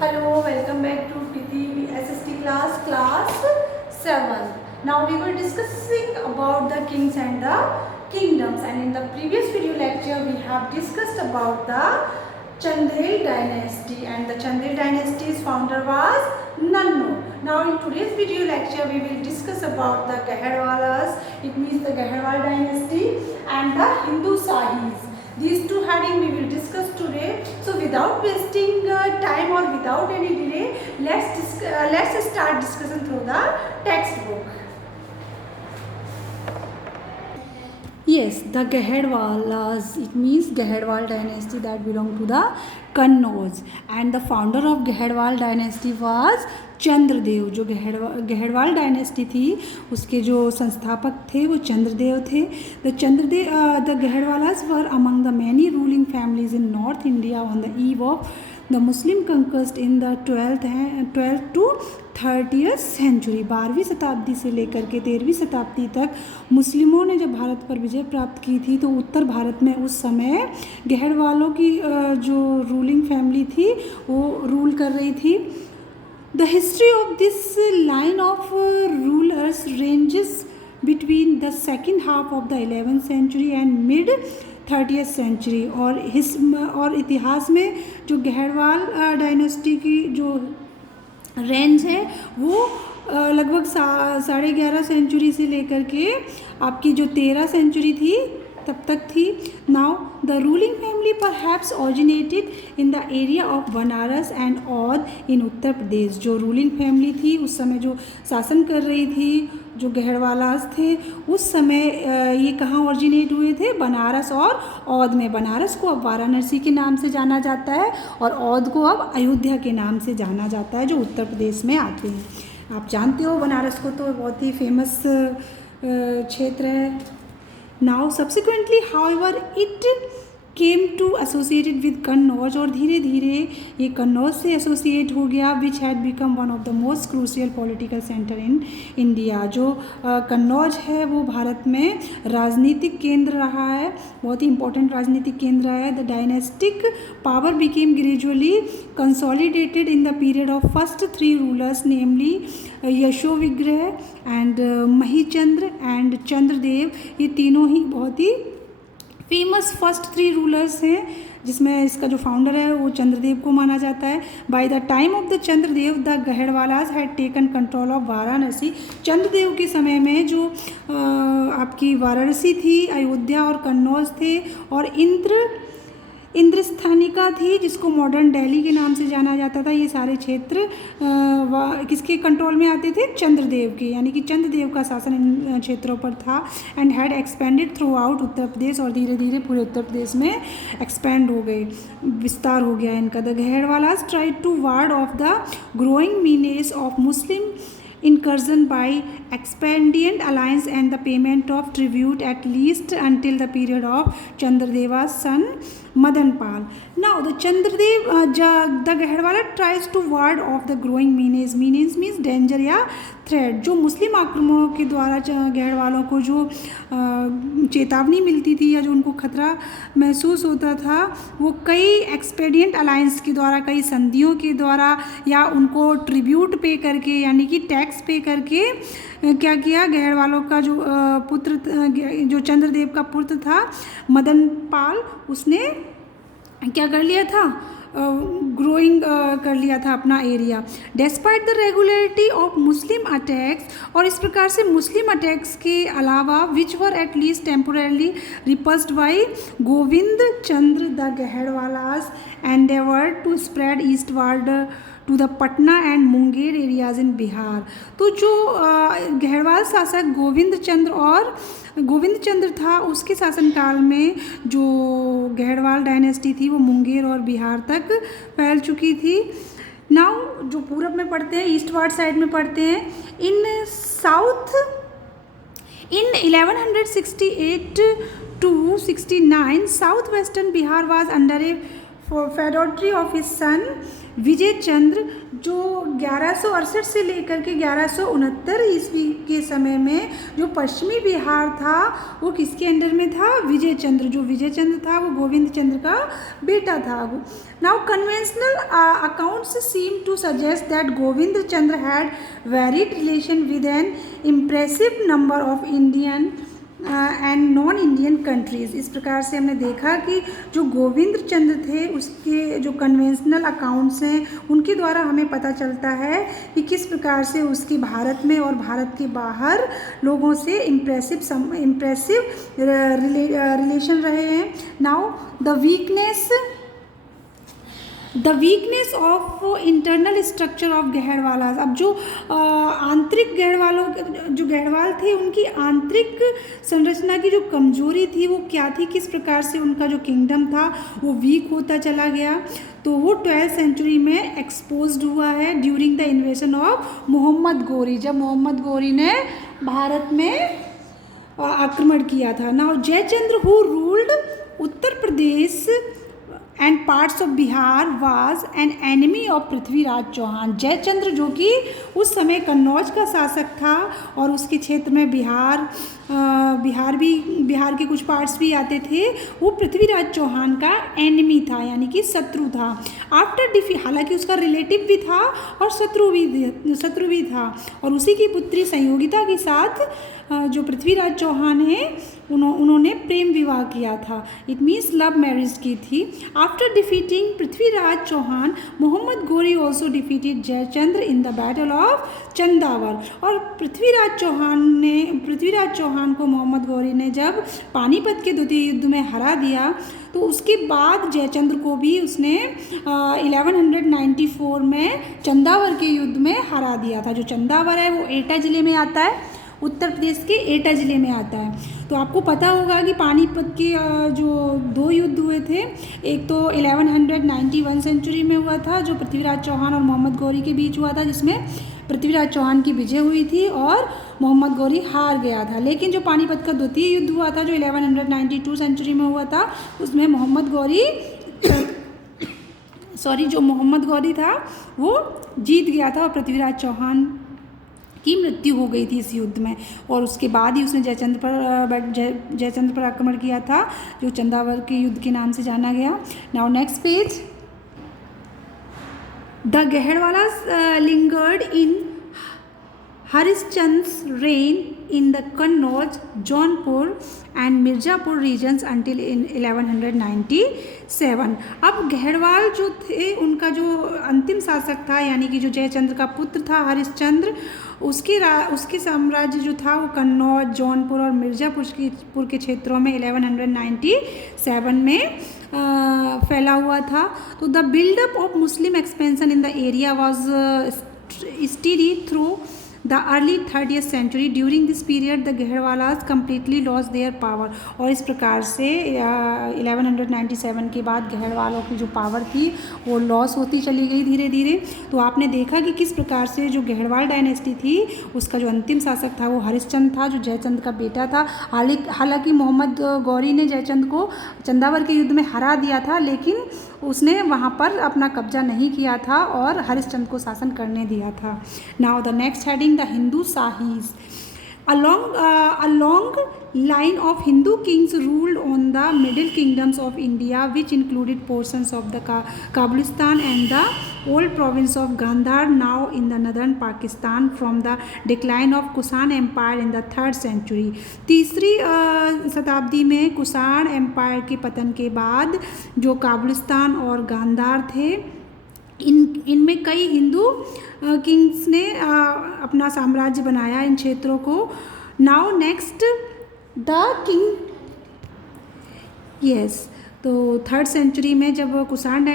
Hello, welcome back to PT SST class 7. Now we were discussing about the kings and the kingdoms, and in the previous video lecture we have discussed about the Chandel dynasty, and the Chandel dynasty's founder was Nanno. Now in today's video lecture we will discuss about the Gaherwalas, it means the Gaherwal dynasty, and the Hindu Sahis. These two headings we will discuss today. So without wasting time or without any delay, let's start discussion through the textbook. Yes, the Gaherwalas, it means Gaherwal dynasty that belong to the Kannauj, and the founder of Gaherwal dynasty was Chandradev. जो Gaharwal dynasty थी उसके जो संस्थापक थे वो चंद्रदेव थे. The Gahadavalas were among the many ruling families in North India on the eve of the Muslim conquest in the 12th to 30th century. 12वीं शताब्दी से लेकर के 13वीं शताब्दी तक मुस्लिमों ने जब भारत पर विजय प्राप्त की थी तो उत्तर भारत में उस समय गहरवालों की जो रूलिंग फैमिली थी वो रूल कर रही थी. The history of this line of rulers ranges between the second half of the 11th century and mid 30th century. और इतिहास में जो गहरवाल डायनेस्टी की जो रेंज है वो लगभग 11.5 सेंचुरी से लेकर के आपकी जो 13 सेंचुरी थी तब तक थी. Now the ruling family perhaps originated in the area of Banaras and Awadh in Uttar Pradesh. जो रूलिंग फैमिली थी उस समय जो शासन कर रही थी जो गहरवालास थे उस समय ये कहाँ ओरिजिनेट हुए थे? बनारस और औध में. बनारस को अब वाराणसी के नाम से जाना जाता है और औध को अब अयोध्या के नाम से जाना जाता है जो उत्तर प्रदेश में आते हैं. आप जानते हो बनारस को तो बहुत ही फेमस क्षेत्र है. Now subsequently however it came to associated with Kannauj, और धीरे धीरे ये कन्नौज से एसोसिएट हो गया which had become one of the most crucial political center in India. जो कन्नौज है वो भारत में राजनीतिक केंद्र रहा है, बहुत ही इम्पोर्टेंट राजनीतिक केंद्र है. The dynastic power became gradually consolidated in the period of first 3 rulers namely Yashovigraha and Mahichandra and Chandradev. ये तीनों ही बहुत ही फेमस फर्स्ट 3 रूलर्स हैं जिसमें इसका जो फाउंडर है वो चंद्रदेव को माना जाता है. By the time of the Chandradev the Gahadavalas had taken control of Varanasi. Chandradev के समय में जो आपकी वाराणसी थी, अयोध्या और कन्नौज थे और इंद्रस्थानिका थी जिसको मॉडर्न दिल्ली के नाम से जाना जाता था. ये सारे क्षेत्र किसके कंट्रोल में आते थे? चंद्रदेव के, यानी कि चंद्रदेव का शासन इन क्षेत्रों पर था. And had expanded throughout Uttar Pradesh, और धीरे धीरे पूरे उत्तर प्रदेश में एक्सपेंड हो गए, विस्तार हो गया इनका. The Gahadavalas tried to ward off the growing menace of Muslim incursion by expedient alliance and the payment of tribute at least until the period of Chandradeva's son Madanpal. Now the the Gaherwala tries to ward off the growing menace. Menace means danger या threat. जो मुस्लिम आक्रमणों के द्वारा गहरवालों को जो चेतावनी मिलती थी या जो उनको खतरा महसूस होता था वो कई एक्सपेडिएंट अलायंस के द्वारा, कई संधियों के द्वारा या उनको ट्रिब्यूट पे करके यानी कि टैक्स पे करके क्या किया? गहरवालों का जो पुत्र, जो चंद्रदेव का पुत्र था मदनपाल, उसने क्या कर लिया था? ग्रोइंग कर लिया था अपना area. Despite the regularity of Muslim attacks, और इस प्रकार से मुस्लिम अटैक्स के अलावा which were at least temporarily repulsed by Govind Chandra the Gahadavalas endeavoured to spread eastward to the Patna and Munger areas in Bihar. तो जो गहरवाल शासक गोविंद चंद्र था उसके शासनकाल में जो गहरवाल डायनेस्टी थी वो मुंगेर और बिहार तक फैल चुकी थी. नाउ जो पूरब में पढ़ते हैं, ईस्टवर्ड साइड में पढ़ते हैं, in 1168 to 69 south western Bihar was under a feudatory of his son Vijay Chandra, जो 1168 से लेकर के 1169 ईस्वी के समय में जो पश्चिमी बिहार था वो किसके अंडर में था? विजय चंद्र। जो विजय चंद्र था वो गोविंद चंद्र का बेटा था। Now conventional accounts seem to suggest that Govind Chandra had varied relation with an impressive number of Indian and non Indian countries. इस प्रकार से हमने देखा कि जो गोविंद चंद्र थे उसके जो कन्वेंशनल अकाउंट्स हैं उनके द्वारा हमें पता चलता है कि किस प्रकार से उसके भारत में और भारत के बाहर लोगों से इम्प्रेसिव रिलेशन रहे हैं। Now the weakness of internal structure of Gahadavala. अब जो आंतरिक गहड़वाल थे उनकी आंतरिक संरचना की जो कमजोरी थी वो क्या थी, किस प्रकार से उनका जो किंगडम था वो वीक होता चला गया, तो वो 12th सेंचुरी में एक्सपोज्ड हुआ है during the invasion of Mohammad Ghori, जब मोहम्मद गौरी ने भारत में आक्रमण किया था। Now Jaichandra who ruled Uttar Pradesh and parts of Bihar was an enemy of Prithviraj Chauhan. Jaichandra जो कि उस समय कन्नौज का शासक था और उसके क्षेत्र में बिहार के कुछ पार्ट्स भी आते थे, वो पृथ्वीराज चौहान का एनिमी था, यानी कि शत्रु था। आफ्टर डिफीट, हालांकि उसका रिलेटिव भी था और शत्रु भी था, और उसी की पुत्री संयोगिता के साथ जो पृथ्वीराज चौहान है उन्होंने प्रेम विवाह किया था, इट मीन्स लव मैरिज की थी। After defeating Prithviraj Chauhan, Mohammad Ghori also defeated Jaichandra in the battle of Chandawar. और पृथ्वीराज चौहान को मोहम्मद गौरी ने जब पानीपत के द्वितीय युद्ध में हरा दिया तो उसके बाद जयचंद्र को भी उसने 1194 में चंदावर के युद्ध में हरा दिया था। जो चंदावर है वो एटा ज़िले में आता है, उत्तर प्रदेश के एटा ज़िले में आता है। तो आपको पता होगा कि पानीपत के जो 2 युद्ध हुए थे, एक तो 1191 सेंचुरी में हुआ था जो पृथ्वीराज चौहान और मोहम्मद गौरी के बीच हुआ था, जिसमें पृथ्वीराज चौहान की विजय हुई थी और मोहम्मद गौरी हार गया था। लेकिन जो पानीपत का द्वितीय युद्ध हुआ था जो 1192 सेंचुरी में हुआ था, उसमें मोहम्मद गौरी था वो जीत गया था और पृथ्वीराज चौहान की मृत्यु हो गई थी इस युद्ध में। और उसके बाद ही उसने जयचंद्र पर आक्रमण किया था, जो चंदावर के युद्ध के नाम से जाना गया। Now next page. The Gahadavalas lingered in Harishchandra's reign in the Kannauj, Jaunpur and Mirzapur regions until in 1197। अब गहड़वाल जो थे उनका जो अंतिम शासक था, यानी कि जो जयचंद्र का पुत्र था हरिश्चंद्र, उसके साम्राज्य जो था वो कन्नौज, जौनपुर और मिर्ज़ापुर के क्षेत्रों में 1197 में फैला हुआ था। तो the buildup of Muslim expansion in the area was study through the early 30th century। during this period the Gahadavalas completely lost their power। और इस प्रकार से 1197 के बाद गहड़वालों की जो पावर थी वो लॉस होती चली गई धीरे धीरे। तो आपने देखा कि किस प्रकार से जो गहड़वाल डायनेस्टी थी उसका जो अंतिम शासक था वो हरिश्चंद्र था, जो जयचंद्र का बेटा था। हालांकि मोहम्मद गौरी ने जयचंद्र को चंदावर के युद्ध में हरा दिया था, लेकिन उसने वहाँ पर अपना कब्जा नहीं किया था और हरिश्चंद्र को शासन करने दिया था। Now the next heading, the Hindu Shahis. A long line of Hindu kings ruled on the middle kingdoms of India, which included portions of the Kabulistan and the old province of Gandhar, now in the northern Pakistan, from the decline of Kusan Empire in the 3rd century। तीसरी शताब्दी में Kushan empire के पतन के बाद जो काबुलिस्तान और गांधार थे, इनमें कई हिंदू किंग्स ने अपना साम्राज्य बनाया इन क्षेत्रों को। नाउ नेक्स्ट द किंग, तो 3rd सेंचुरी में जब कुषाण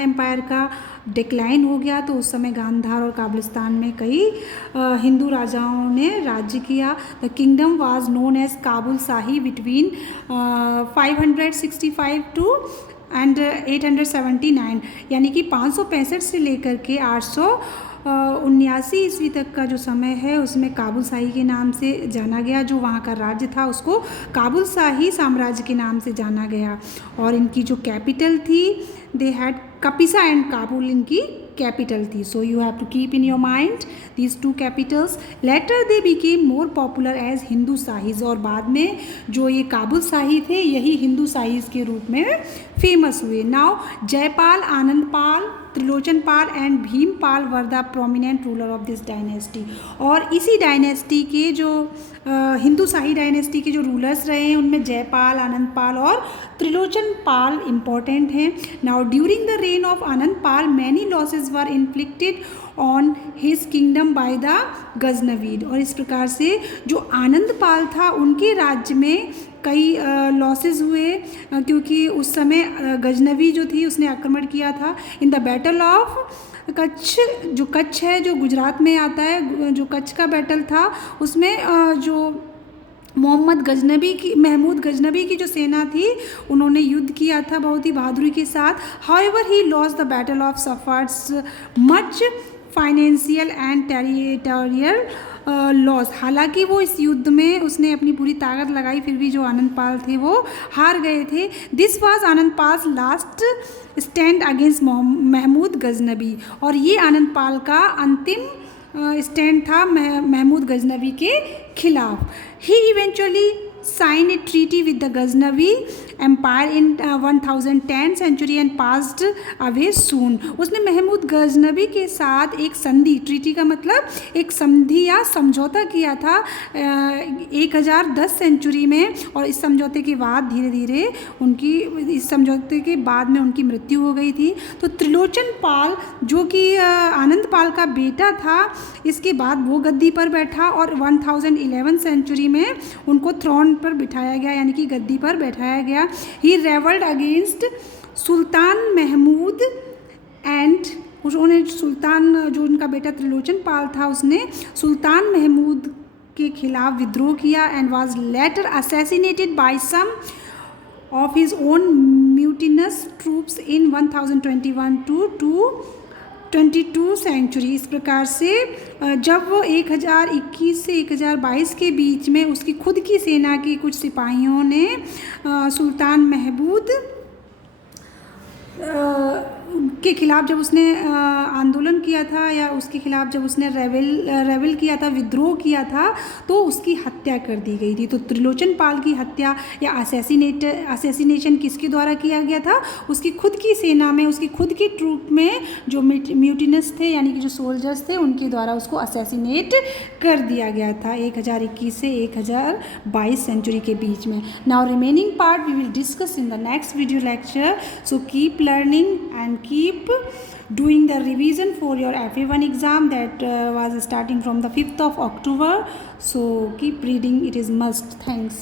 एम्पायर का डिक्लाइन हो गया तो उस समय गांधार और काबुलिस्तान में कई हिंदू राजाओं ने राज्य किया। The kingdom was known as Kabul Shahi between 565 to and 879, यानी कि 565 से लेकर के 1979 ईस्वी तक का जो समय है उसमें काबुल शाही के नाम से जाना गया। जो वहाँ का राज्य था उसको काबुल शाही साम्राज्य के नाम से जाना गया। और इनकी जो कैपिटल थी, they had Kapisa and Kabul इनकी कैपिटल थी। So you have to keep in your mind these two capitals. Later they became more popular as Hindu Shahis, और बाद में जो ये काबुल शाही थे यही हिंदू शाहीज के रूप में फेमस हुए। Now Jaipal, Anand Pal, Trilochan Pal and Bhim Pal were the prominent ruler of this dynasty. और इसी डायनेस्टी के जो हिंदू शाही डायनेस्टी के जो रूलर्स रहे हैं उनमें जयपाल, आनंद पाल और त्रिलोचन पाल इम्पॉर्टेंट हैं। Now during the rain of Anand Pal many losses were inflicted on his kingdom by the Ghaznavid. और इस प्रकार से जो आनंद पाल था उनके राज्य में कई लॉसेस हुए, क्योंकि उस समय गजनवी जो थी उसने आक्रमण किया था। इन द बैटल ऑफ कच्छ, जो कच्छ है जो गुजरात में आता है, जो कच्छ का बैटल था उसमें जो महमूद गजनबी की जो सेना थी उन्होंने युद्ध किया था बहुत ही बहादुरी के साथ। However he lost the battle of suffers much financial and territorial loss. हालांकि वो इस युद्ध में उसने अपनी पूरी ताकत लगाई, फिर भी जो आनंद पाल थे वो हार गए थे। This was Anand Pal last stand against Mahmud Ghaznavi. और ये आनंद पाल का अंतिम स्टैंड था महमूद गजनवी के खिलाफ। He eventually signed a treaty with the Ghaznavi empire in 1010 century and passed away soon. उसने महमूद गजनवी के साथ एक संधि, ट्रीटी का मतलब एक संधि या समझौता किया था 1010 सेंचुरी में। और इस समझौते के बाद धीरे धीरे इस समझौते के बाद में उनकी मृत्यु हो गई थी। तो त्रिलोचन पाल जो कि आनंद पाल का बेटा था, इसके बाद वो गद्दी पर बैठा और 1011 सेंचुरी में उनको थ्रोन पर बिठाया गया, यानी कि गद्दी पर बैठाया गया। ही रेवल्ड अगेंस्ट सुल्तान महमूद एंड उन्होंने सुल्तान, जो उनका बेटा त्रिलोचन पाल था, उसने सुल्तान महमूद के खिलाफ विद्रोह किया and was later assassinated by some of his own mutinous troops in 1021 to 22 century. इस प्रकार से जब वो 1021 से 1022 के बीच में उसकी खुद की सेना के कुछ सिपाहियों ने सुल्तान महमूद के खिलाफ जब उसने आंदोलन किया था या उसके खिलाफ जब उसने रेवल किया था, विद्रोह किया था, तो उसकी हत्या कर दी गई थी। तो त्रिलोचन पाल की हत्या या असैसिनेशन किसके द्वारा किया गया था? उसकी खुद की सेना में, उसकी खुद की ट्रूप में जो म्यूटिनस थे यानी कि जो सोल्जर्स थे उनके द्वारा उसको असैसिनेट कर दिया गया था 1021 से 1022 सेंचुरी के बीच में। Now remaining part we will discuss in the next video lecture. So keep learning and keep doing the revision for your FA1 exam that was starting from the 5th of October. So keep reading, it is must. Thanks.